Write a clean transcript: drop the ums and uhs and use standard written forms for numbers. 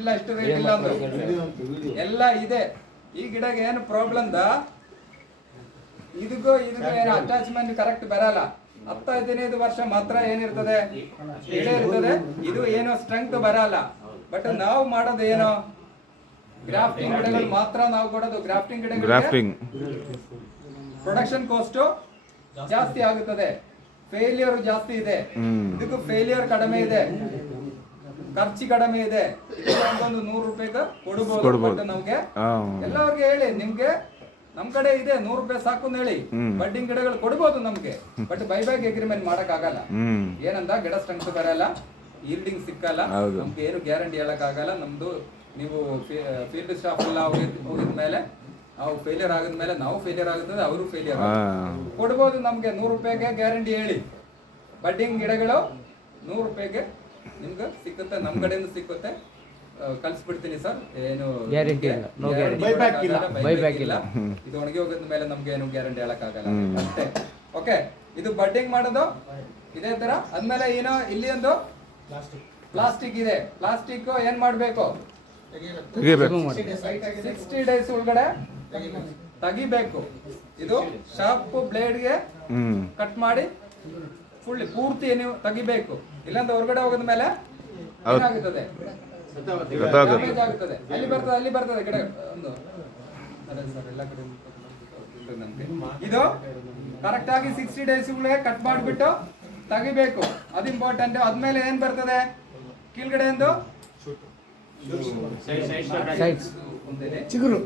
ಇಲ್ಲ ಇಷ್ಟು ರೇಟ್ ಇಲ್ಲ ಅಂದ್ರೆ ಎಲ್ಲ ಇದೆ. ಈ ಗಿಡಕ್ಕೆ ಏನು ಪ್ರಾಬ್ಲಮ್ ಇದಕ್ಕೂ ಏನು ಅಟ್ಯಾಚ್ಮೆಂಟ್ ಕರೆಕ್ಟ್ ಬರಲ್ಲ. 10-15 ವರ್ಷ ಮಾತ್ರ ಏನಿರ್ತದೆ ಗಿಡ ಇರ್ತದೆ, ಇದು ಏನೋ ಸ್ಟ್ರೆಂತ್ ಬರಲ್ಲ. ಬಟ್ ನಾವು ಮಾಡೋದು ಏನೋ ಗ್ರಾಫ್ಟಿಂಗ್ ಗಿಡಗಳು ಮಾತ್ರ ನಾವು ಕೊಡೋದು. ಗ್ರಾಫ್ಟಿಂಗ್ ಗಿಡಗಳಿಗೆ ಪ್ರೊಡಕ್ಷನ್ ಕಾಸ್ಟ್ ಜಾಸ್ತಿ ಆಗುತ್ತದೆ, ಫೇಲಿಯರ್ ಜಾಸ್ತಿ ಇದೆ. ಇದಕ್ಕೂ ಫೇಲಿಯರ್ ಕಡಿಮೆ ಇದೆ, ಖರ್ಚು ಕಡಿಮೆ ಇದೆ. ಒಂದು 100 ರೂಪಾಯಿಗೆ ಕೊಡಬಹುದು. ನಮ್ಗೆ ಎಲ್ಲರಿಗೆ ಹೇಳಿ, ನಿಮ್ಗೆ ನಮ್ ಕಡೆ ಇದೆ 100 ರೂಪಾಯಿ ಸಾಕು ಹೇಳಿ ಬಡ್ಡಿಂಗ್ ಗಿಡಗಳು ಕೊಡಬಹುದು ನಮ್ಗೆ. ಬಟ್ ಬೈಬ್ಯಾಕ್ ಅಗ್ರಿಮೆಂಟ್ ಮಾಡಕ್ ಆಗಲ್ಲ. ಏನಂದ ಗಿಡ ಸ್ಟ್ರೆಂತ್ ಬರಲ್ಲ, ಈಲ್ಡಿಂಗ್ ಸಿಕ್ಕಲ್ಲ, ನಮ್ಗೆ ಏನು ಗ್ಯಾರಂಟಿ ಹೇಳಕ್ ಆಗಲ್ಲ. ನಮ್ದು ನೀವು ಫೀಲ್ಡ್ ಸ್ಟಾಫ್ ಎಲ್ಲ ಹೋಗಿದ್ಮೇಲೆ ನಾವು ಫೇಲಿಯರ್ ಆಗಿದ್ಮೇಲೆ ನಾವು ಫೇಲಿಯರ್ ಆಗುತ್ತದೆ, ಅವರು ಫೇಲಿಯರ್ ಕೊಡ್ಬೋದು. ನಮ್ಗೆ 100 ರೂಪಾಯಿಗೆ ಗ್ಯಾರಂಟಿ ಹೇಳಿ ಬಡ್ಡಿಂಗ್ ಗಿಡಗಳು 100 ರೂಪಾಯಿಗೆ ನಿಮ್ಗೆ ಸಿಕ್ಕುತ್ತೆ, ನಮ್ ಕಡೆಯಿಂದ ಸಿಕ್ಕುತ್ತೆ. ಕಳ್ಸಿಬಿಡ್ತೀನಿ ಸರ್, ಏನು ಗ್ಯಾರಂಟಿ ಇಲ್ಲ, ಬೈಬ್ಯಾಕ್ ಇಲ್ಲ. ಇದು ಒಣಗಿ ಹೋಗಿದ ಮೇಲೆ ನಮ್ಗೆ ಏನು ಗ್ಯಾರಂಟಿ ಹೇಳಕ್ ಆಗಲ್ಲ ಅಷ್ಟೇ. ಓಕೆ, ಇದು ಬಡ್ಡಿಂಗ್ ಮಾಡೋದು ಇದೇ ತರ. ಆದ್ಮೇಲೆ ಏನೋ ಇಲ್ಲಿ ಒಂದು ಪ್ಲಾಸ್ಟಿಕ್ ಇದೆ. ಪ್ಲಾಸ್ಟಿಕ್ ಏನ್ ಮಾಡ್ಬೇಕು, 60 ಡೇಸ್ ಒಳಗಡೆ ತೆಗಿಬೇಕು. ಇದು ಶಾರ್ಪ್ ಬ್ಲೇಡ್ಗೆ ಕಟ್ ಮಾಡಿ ಪೂರ್ತಿ ನೀವು ತೆಗಿಬೇಕು. ಇಲ್ಲಾಂದ್ರೆ ಹೊರಗಡೆ ಹೋಗದ ಮೇಲೆ ಏನಾಗುತ್ತದೆ, ಡ್ಯಾಮೇಜ್ ಆಗುತ್ತದೆ. ಅಲ್ಲಿ ಬರ್ತದೆ ಗಿಡ ಒಂದು ಎಲ್ಲ ಕಡೆ. ಇದು ಕರೆಕ್ಟ್ ಆಗಿ 60 ಡೇಸ್ ಕಟ್ ಮಾಡಿಬಿಟ್ಟು ತೆಗಿಬೇಕು, ಅದು ಇಂಪಾರ್ಟೆಂಟ್. ಆದ್ಮೇಲೆ ಏನ್ ಬರ್ತದೆ ಕೀಳ್ಗಡೆ ಒಂದು ಚಿಗುರು